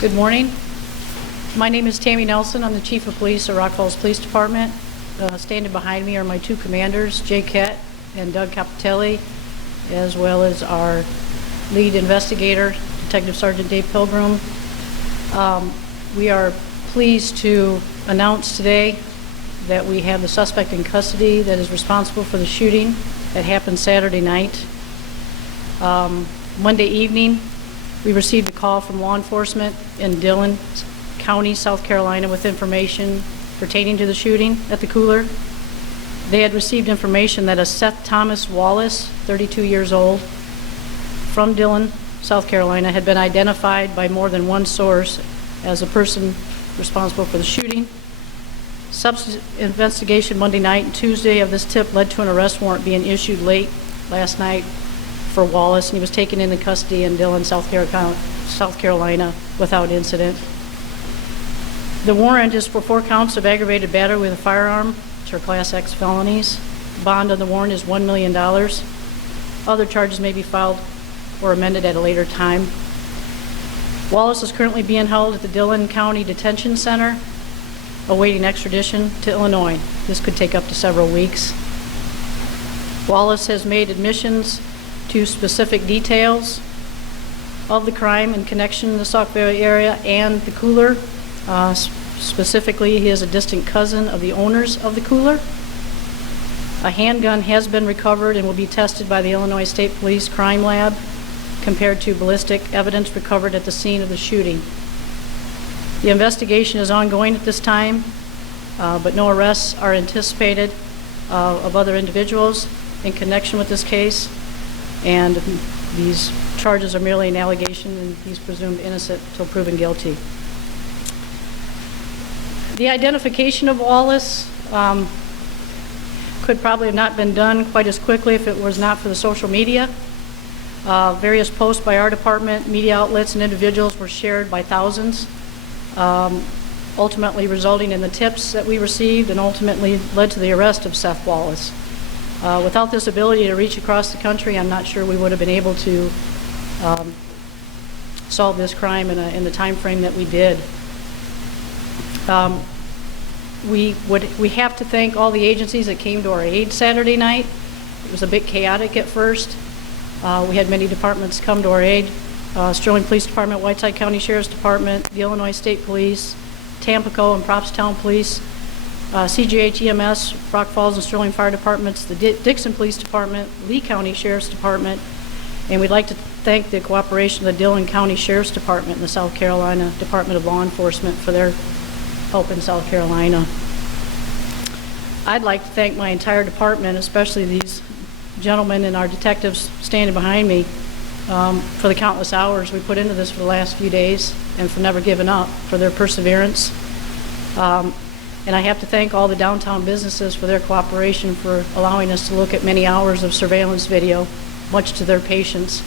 Good morning. My name is Tammy Nelson. I'm the Chief of Police of Rock Falls Police Department. Standing behind me are my two commanders, Jay Kett and Doug Capitelli, as well as our lead investigator, Detective Sergeant Dave Pilgrim. We are pleased to announce today that we have the suspect in custody that is responsible for the shooting that happened Saturday night. Monday evening, we received a call from law enforcement in Dillon County, South Carolina, with information pertaining to the shooting at the cooler. They had received information that a Seth Thomas Wallace, 32 years old, from Dillon, South Carolina, had been identified by more than one source as a person responsible for the shooting. Subsequent investigation Monday night and Tuesday of this tip led to an arrest warrant being issued late last night for Wallace, and he was taken into custody in Dillon, South Carolina without incident. The warrant is for 4 counts of aggravated battery with a firearm, which are Class X felonies. Bond on the warrant is $1 million. Other charges may be filed or amended at a later time. Wallace is currently being held at the Dillon County Detention Center, awaiting extradition to Illinois. This could take up to several weeks. Wallace has made admissions to specific details of the crime in connection to the Saukville area and the cooler. Specifically, he is a distant cousin of the owners of the cooler. A handgun has been recovered and will be tested by the Illinois State Police Crime Lab compared to ballistic evidence recovered at the scene of the shooting. The investigation is ongoing at this time, but no arrests are anticipated of other individuals in connection with this case, and these charges are merely an allegation, and he's presumed innocent until proven guilty. The identification of Wallace could probably have not been done quite as quickly if it was not for the social media. Various posts by our department, media outlets, and individuals were shared by thousands, ultimately resulting in the tips that we received and ultimately led to the arrest of Seth Wallace. Without this ability to reach across the country, I'm not sure we would have been able to solve this crime in the time frame that we did. We have to thank all the agencies that came to our aid Saturday night. It was a bit chaotic at first. We had many departments come to our aid. Sterling Police Department, Whiteside County Sheriff's Department, the Illinois State Police, Tampico and Propstown Police, CGH EMS, Rock Falls and Sterling Fire Departments, the Dixon Police Department, Lee County Sheriff's Department, and we'd like to thank the cooperation of the Dillon County Sheriff's Department and the South Carolina Department of Law Enforcement for their help in South Carolina. I'd like to thank my entire department, especially these gentlemen and our detectives standing behind me, for the countless hours we put into this for the last few days and for never giving up, for their perseverance. And I have to thank all the downtown businesses for their cooperation, for allowing us to look at many hours of surveillance video, much to their patience.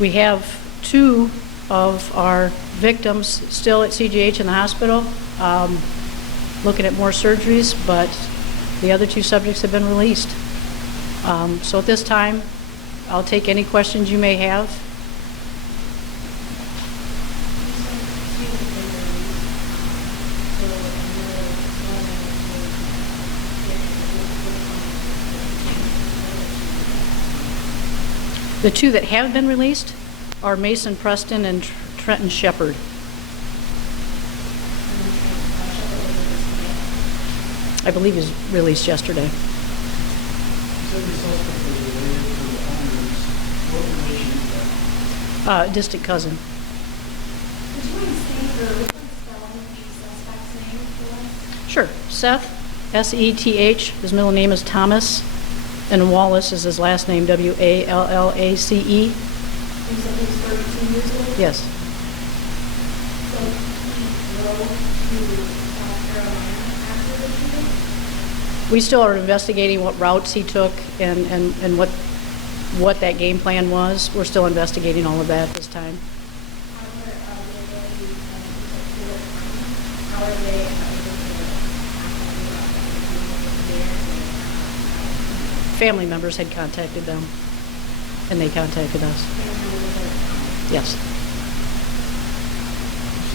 We have 2 of our victims still at CGH in the hospital, looking at more surgeries, but the other 2 subjects have been released. So at this time, I'll take any questions you may have. The 2 that have been released are Mason Preston and Trenton Shepard. I believe he was released yesterday. Distant cousin. Would you mind saying the spelling of the suspect's name for us? Sure. Seth, S-E-T-H. His middle name is Thomas, and Wallace is his last name, W-A-L-L-A-C-E. You said he was 32 years old? Yes. So he drove to South Carolina after the shooting? We still are investigating what routes he took and what that game plan was. We're still investigating all of that at this time. How are they Family members had contacted them, and they contacted us. Yes.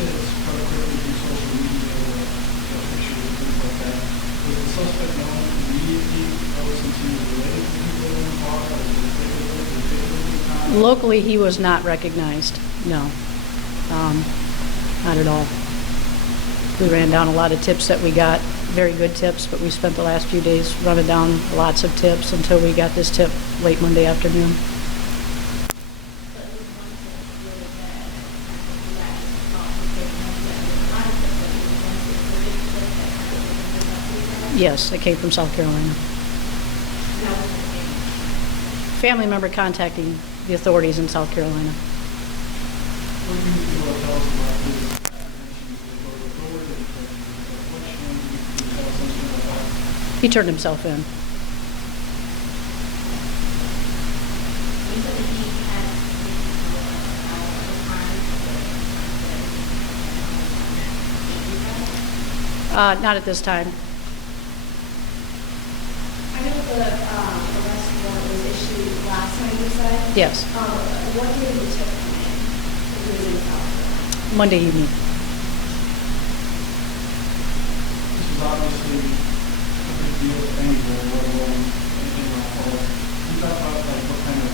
kids pretty quickly through social media, pictures and things like that. Was the suspect known immediately, since he was related to people in the bar? Was it particularly common? Locally, he was not recognized, no. Not at all. We ran down a lot of tips that we got, very good tips, but we spent the last few days running down lots of tips until we got this tip late Monday afternoon. Yes, it came from South Carolina. Family member contacting the authorities in South Carolina. What do you feel tell us about his apprehension to go to court and question? Can you tell us something about He turned himself in. Not at this time. I know the arrest warrant was issued last night, you said? Yes, What did the tip come in? It was in South Carolina. Monday evening. This is obviously a big deal to anywhere, let alone anything like that. Can you talk about like what kind of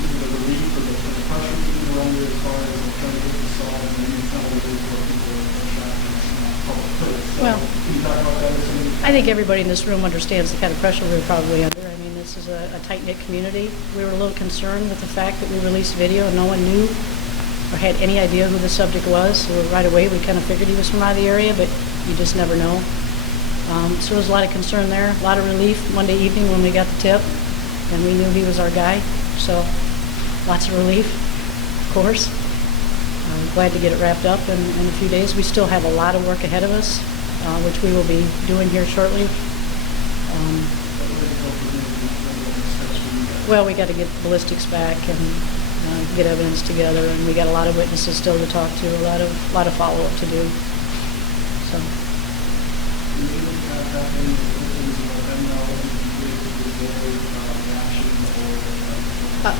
either the relief or the pressure people were under as far as trying to get this solved and maybe kind of relief where people are shot and public critics? So, Well, can you talk about that or something? I think everybody in this room understands the kind of pressure we're probably under. I mean, this is a tight-knit community. We were a little concerned with the fact that we released video and no one knew or had any idea who the subject was. So right away, we kind of figured he was from out of the area, but you just never know. So there was a lot of concern there, a lot of relief Monday evening when we got the tip, and we knew he was our guy. So lots of relief, of course. Glad to get it wrapped up in a few days. We still have a lot of work ahead of us, which we will be doing here shortly. Well, we got to get ballistics back and get evidence together, and we got a lot of witnesses still to talk to, a lot of follow-up to do. So.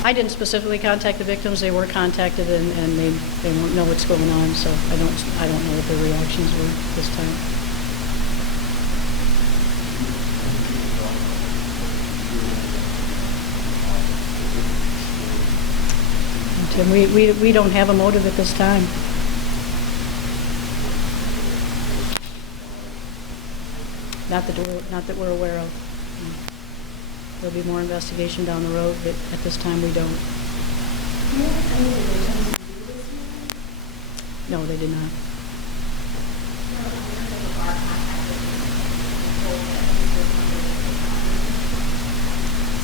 I didn't specifically contact the victims. They were contacted, and they won't know what's going on. So I don't know what their reactions were this time. Tim, we don't have a motive at this time. Not that we're aware of. There'll be more investigation down the road, but at this time we don't. No, they did not.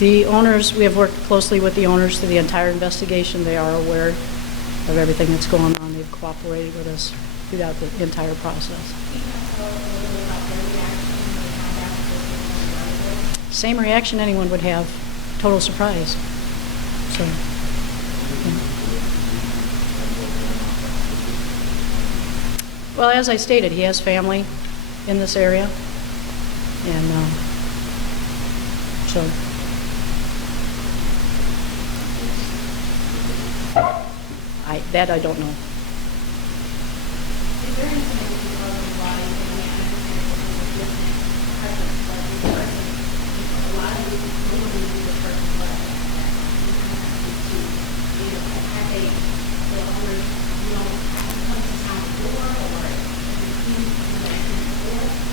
The owners, we have worked closely with the owners through the entire investigation. They are aware of everything that's going on. They've cooperated with us throughout the entire process. Same reaction anyone would have, total surprise. So, yeah. Well, as I stated, he has family in this area, and so. That I don't know. Is there anything why you a lot of these people use the person's blood have they the owners come to town before or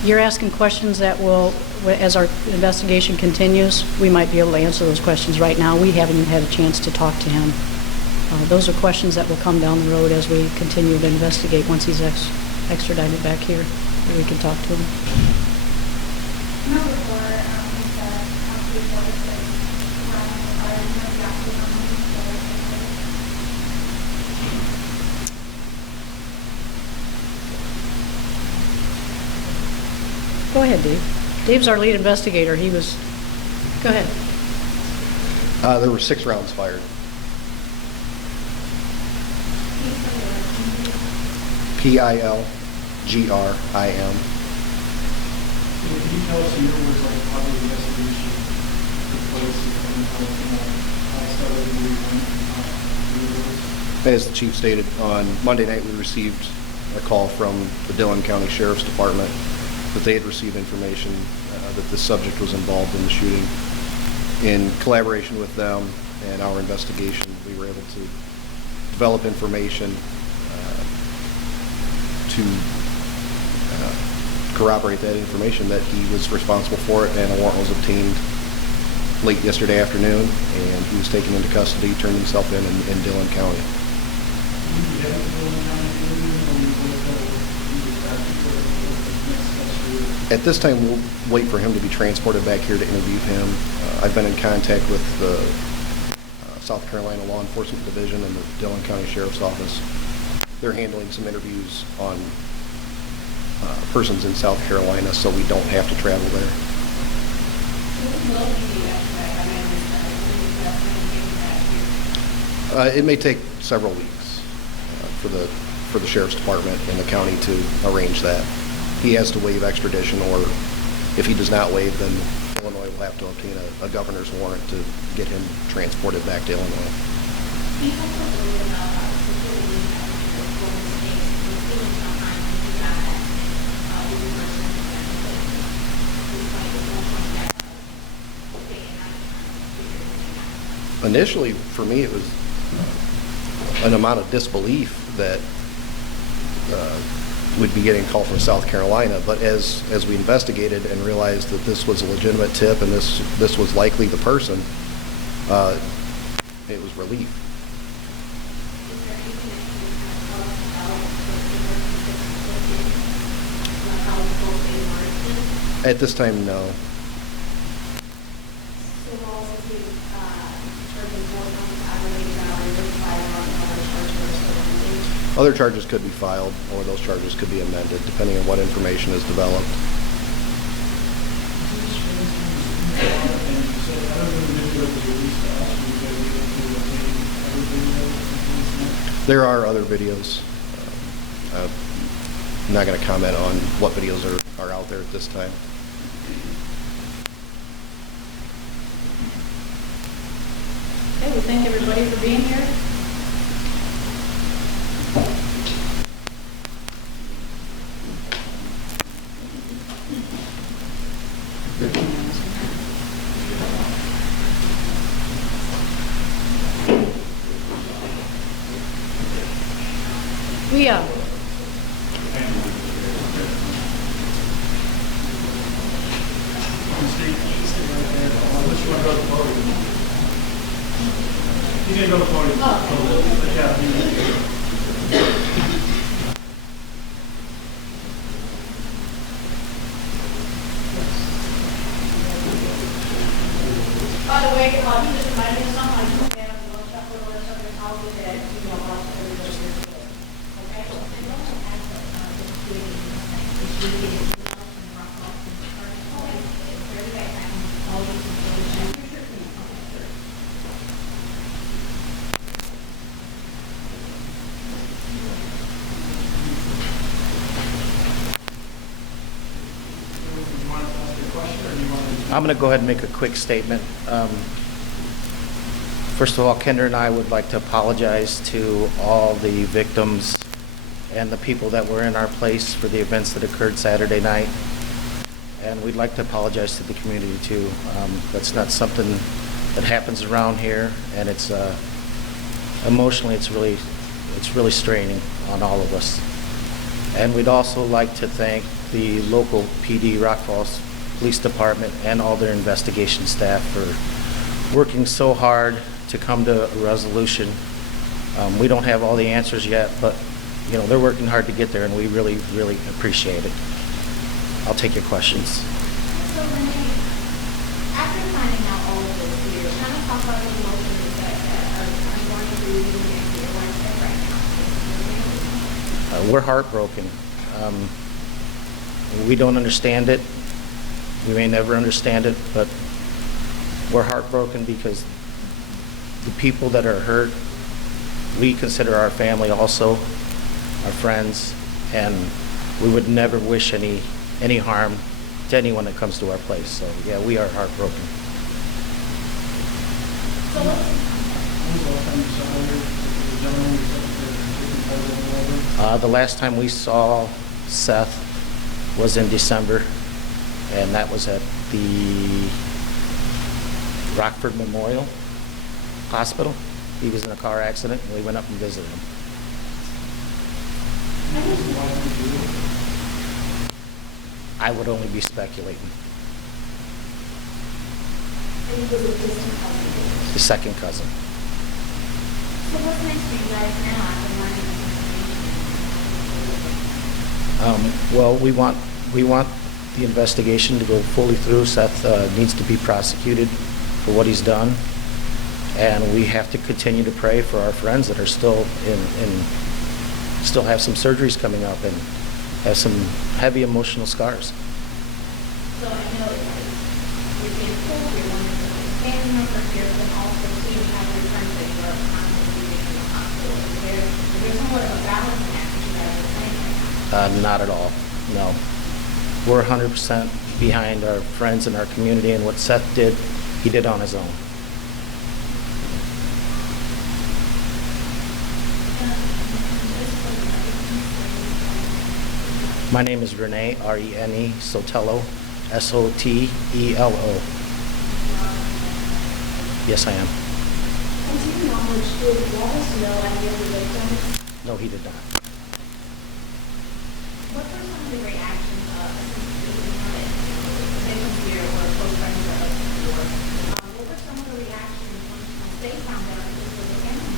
You're asking questions that will, as our investigation continues, we might be able to answer those questions right now. We haven't even had a chance to talk to him. Those are questions that will come down the road as we continue to investigate once he's extradited back here, and we can talk to him. Go ahead, Dave. Dave's our lead investigator. Go ahead. There were 6 rounds fired. PILGRIM. Can you tell us your words like how the investigation took place and how it started and where you went and how it was? As the chief stated, on Monday night we received a call from the Dillon County Sheriff's Department that they had received information that this subject was involved in the shooting. In collaboration with them and our investigation, we were able to develop information to corroborate that information that he was responsible for it, and a warrant was obtained late yesterday afternoon, and he was taken into custody, turned himself in Dillon County. At this time, we'll wait for him to be transported back here to interview him. I've been in contact with the South Carolina Law Enforcement Division and the Dillon County Sheriff's Office. They're handling some interviews on persons in South Carolina, so we don't have to travel there. It may take several weeks for the Sheriff's Department and the county to arrange that. He has to waive extradition, or if he does not waive, then Illinois will have to obtain a governor's warrant to get him transported back to Illinois. Initially, for me, it was an amount of disbelief that we'd be getting a call from South Carolina, but as we investigated and realized that this was a legitimate tip and this was likely the person, it was relief. At this time, no. Other charges could be filed, or those charges could be amended, depending on what information is developed. There are other videos. I'm not going to comment on what videos are out there at this time. Okay, we thank everybody for being here. We He's going to go to the podium. By the way, you just reminded me of something. I do have a little chocolate or something. I'll get that email out to everybody here today. Okay? I'm going to go ahead and make a quick statement. First of all, Kendra and I would like to apologize to all the victims and the people that were in our place for the events that occurred Saturday night. And we'd like to apologize to the community too. That's not something that happens around here, and it's emotionally it's really straining on all of us. And we'd also like to thank the local PD, Rock Falls Police Department, and all their investigation staff for working so hard to come to a resolution. We don't have all the answers yet, but you know, they're working hard to get there, and we really, really appreciate it. I'll take your questions. So Renee, after finding out all of this, here, kind of talk about the emotions that are going through you and your life right now. We're heartbroken. We don't understand it. We may never understand it, but we're heartbroken because the people that are hurt, we consider our family also, our friends, and we would never wish any harm to anyone that comes to our place. So yeah, we are heartbroken. So When was the last time you saw her? The gentleman you said over? The last time we saw Seth was in December, and that was at the Rockford Memorial Hospital. He was in a car accident, and we went up and visited him. Any reason why he do it? I would only be speculating. And he was a distant cousin. The second cousin. So what's next for you guys now after learning this information? Well, we want the investigation to go fully through. Seth needs to be prosecuted for what he's done, and we have to continue to pray for our friends that are still still have some surgeries coming up and have some heavy emotional scars. So I know it's like, you're being told you're one of the family members here, but also too, you have your friends that you're constantly leaving in the hospital. Is there somewhat of a balancing act that you guys are playing right now? Not at all, no. We're 100% behind our friends and our community, and what Seth did, he did on his own. My name is Renee, R-E-N-E, Sotelo, S-O-T-E-L-O. Yes, I am. And to your knowledge, did Wallace know any of the victims? No, he did not. What were some of the reactions of victims here or close friends of yours? What were some of the reactions once they found out this was a family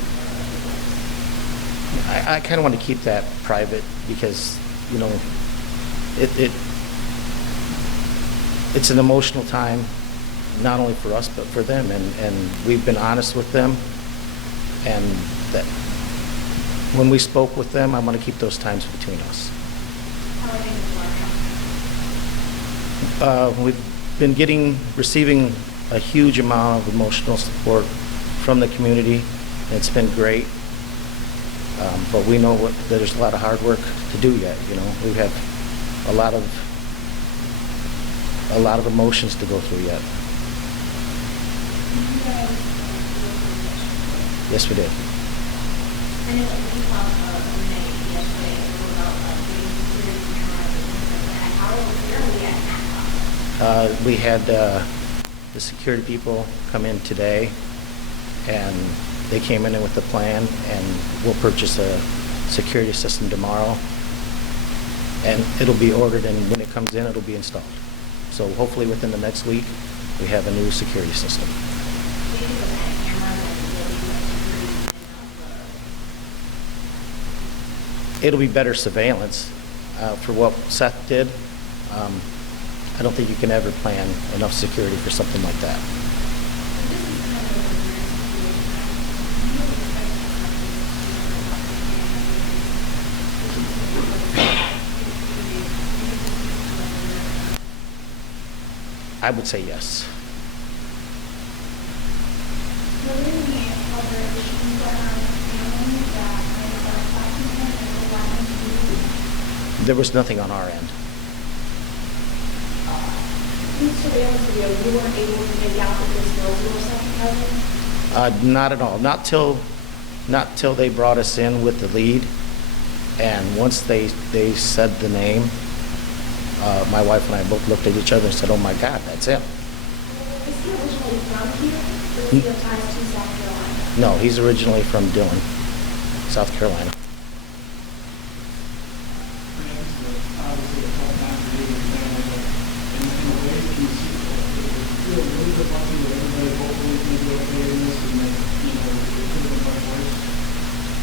member? I kind of want to keep that private because, you know, it's an emotional time, not only for us, but for them. And we've been honest with them. And that when we spoke with them, I want to keep those times between us. How are things working? We've been receiving a huge amount of emotional support from the community. It's been great. But we know there's a lot of hard work to do yet. You know, we have a lot of emotions to go through yet. Yes, we did. I know that we talked Renee yesterday about getting security cameras and things like that. Where are we at in that process? We had the security people come in today, and they came in with a plan, and we'll purchase a security system tomorrow. And it'll be ordered, and when it comes in, it'll be installed. So hopefully within the next week, we have a new security system. It'll be better surveillance for what Seth did. I don't think you can ever plan enough security for something like that. I would say yes. There was nothing on our end. In surveillance video, you weren't able to make out that this girl or something? Not at all. Not till they brought us in with the lead, and once they said the name, my wife and I both looked at each other and said, "Oh my God, that's him." Is he originally from here, or does he have ties to South Carolina? No, he's originally from Dillon, South Carolina. Obviously, a tough time for you and your family, but in a way, can you feel a little bit lucky that everybody hopefully is going to be okay in this and that, you know, it could have been much worse?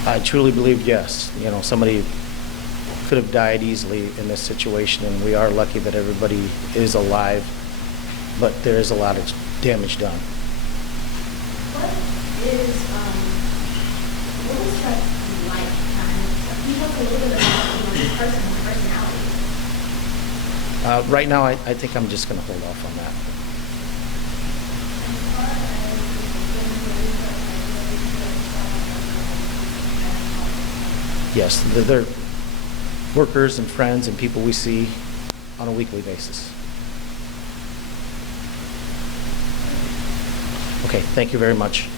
I truly believe yes. You know, somebody could have died easily in this situation, and we are lucky that everybody is alive, but there is a lot of damage done. What is that like? Can you talk a little bit about his personality? Right now, I think I'm just going to hold off on that. Yes, they're workers and friends and people we see on a weekly basis. Okay, thank you very much.